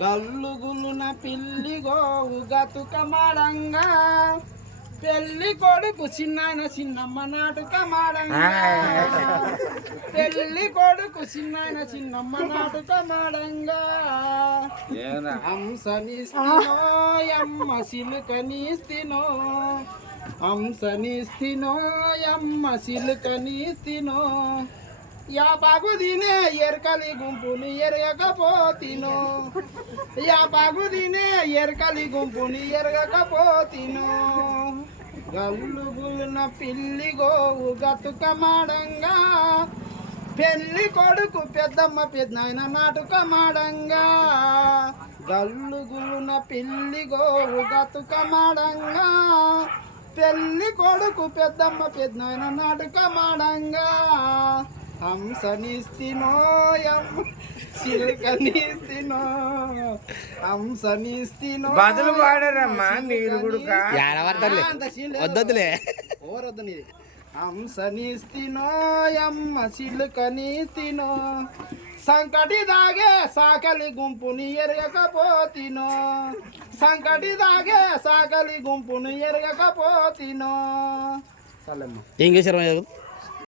గల్లుగులున పిల్లి గోవు గతుకమాడంగా పెళ్లి కొడుకు చిన్నాయన చిన్నమ్మ నాటుకమాడంగా పెళ్లి కొడుకు చిన్నాయన చిన్నమ్మ నాటుకమాడంగా హంసనిస్తినో యమ్మ సిలుకనిస్తినో హంసనిస్తినో యమ్మ సిలుకనిస్తినో యా బాగు తినే ఎరకలి గుంపుని ఎరగకపోతినో యా బాగు తినే ఎరకలి గుంపుని ఎరగకపోతినో గల్లుగులున పిల్లి గోవు గతుకమాడంగా పెళ్లి కొడుకు పెద్దమ్మ పెద్దనాయన నాటుకమాడంగా గల్లుగులున పిల్లి గోవు గతుకమాడంగా పెళ్లి కొడుకు పెద్దమ్మ పెద్దనాయన నాటుకమాడంగా హంసనిస్తినో యమ్మ సిల్కనిస్తినో హంసనిస్తినో బదులు పాడారమ్మా మీరు కూడా వద్దొద్దులే ఓరొద్దు నీది హంసనిస్తినో యమ్మ సిల్కనిస్తినో సంకటి దాగే సాకలి గుంపుని ఎరగకపోతినో సంకటి దాగే సాకలి గుంపుని ఎరగకపోతినో ఏం చేశారు